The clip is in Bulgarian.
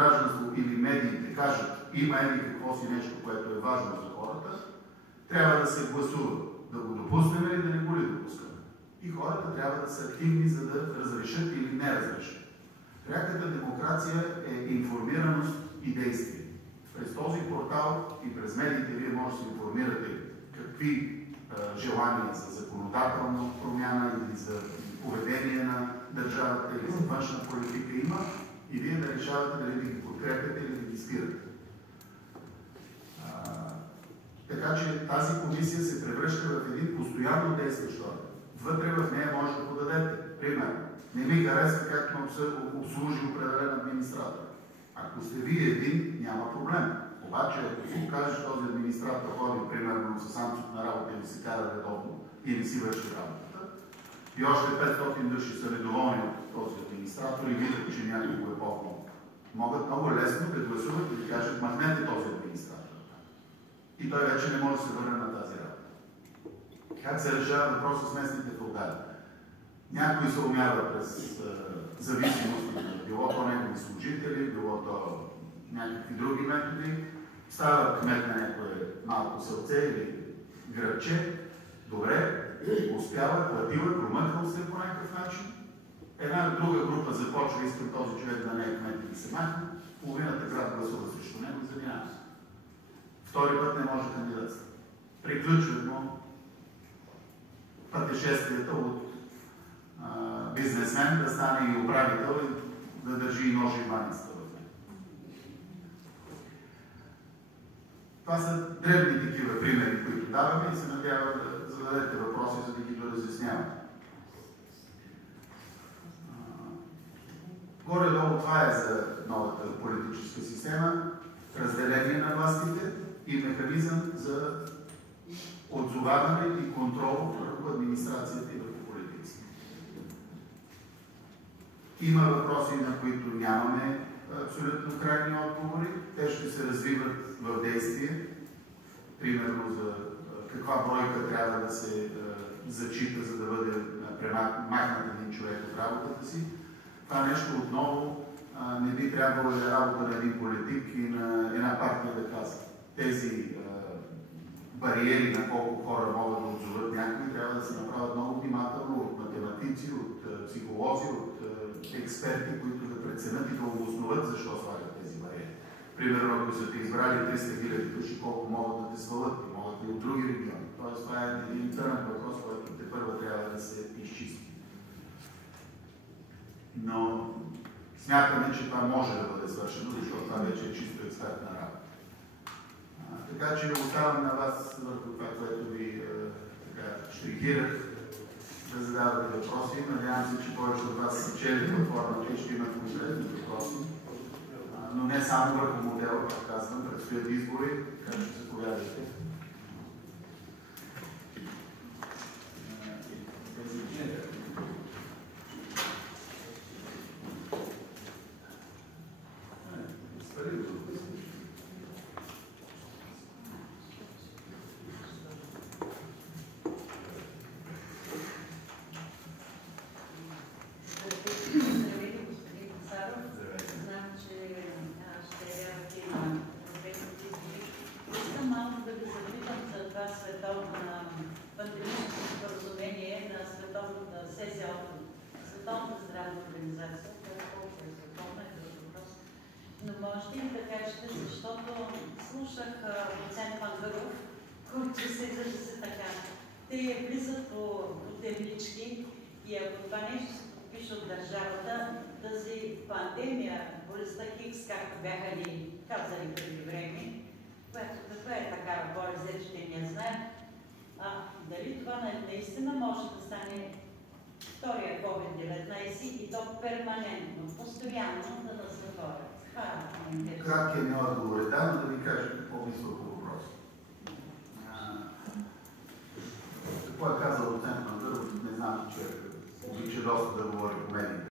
гражданство или медиите кажат, има какво си нещо, което е важно за хората, трябва да се гласува. Да го допуснем или да не го ли допускаме. И хората трябва да са активни, за да разрешат или не разрешат. Пряката демокрация е информираност и действие. През този портал и през медиите вие може да се информирате какви желания за законодателна промяна или за поведение на държавата или за външна политика има и вие да решавате дали да ги подкрепяте или да ги спирате. Така че тази комисия се превръща в един постоянно действащ орган. Вътре в нея може да подадете. Примерно, не ми харесва както ме обслужи определен администратор. Ако сте вие един, няма проблем. Обаче, ако си окажеш този администратор ходи, примерно, с Анцов на работа или се кара редовно и не си върши работата, и още 500 души са недоволни от този администратор и видят, че някой го е по-много, могат много лесно да гласуват и да кажат, махнете този администратор. И той вече не може да се върне на тази работа. Как се решава въпроса с местните феодали? Някой се умява през зависимости, било то негови служители, било то някакви други методи, става кмет на някое малко селце или градче, добре, успява, платива, промъкнал се по някакъв начин. Една друга група започва, иска този човек да не е кмет и да се махне, половината град гласува срещу него и заминава. Втори път не може да кандидатства. Приключват му пътешествията от бизнесмен да стане и управител и да държи и ножи и баницата в него. Това са дребни такива примери, които даваме и се надявам да зададете въпроси, за да ги доразясняваме. Горе-долу това е за новата политическа система, разделение на властите и механизъм за отзоваване и контрол върху администрацията и върху политиците. Има въпроси, на които нямаме абсолютно крайни отговори. Те ще се развиват в действие. Примерно за каква бройка трябва да се зачита, за да бъде махнат един човек от работата си. Това нещо отново не би трябвало да е работа на един политик и на една партия да казва. Тези бариери на колко хора могат да отзоват някои, трябва да се направят много внимателно от математици, от психолози, от експерти, които да преценят и да обосноват защо слагат тези бариери. Примерно, ако са те избрали 300 000 души, колко могат да те свалят и могат и от други региони. Тоест, това е един тънък въпрос, който тепърва трябва да се изчисти. Но смятаме, че това може да бъде свършено, защото това вече е чисто експертна работа. Така че оставам на вас върху това, което ви штрихирах, да задавате въпроси. Надявам се, че повече от вас са чели платформата и ще имат конкретни въпроси. Но не само върху модела, как казвам, предстоят избори, така че се заповядайте. Те влизат по таблички и ако това нещо се подпише от държавата, тази пандемия, болестта Хикс, както бяха ни казали преди време, която каква е такава болест, ще не знаят, дали това наистина може да стане втория COVID-19 и то перманентно, постоянно да нас затворят. Краткият ми отговор е да, но да ви кажа какво мисля по въпроса. Какво е казал доцент Мандъров, не знам, че обича доста да говори по медиите.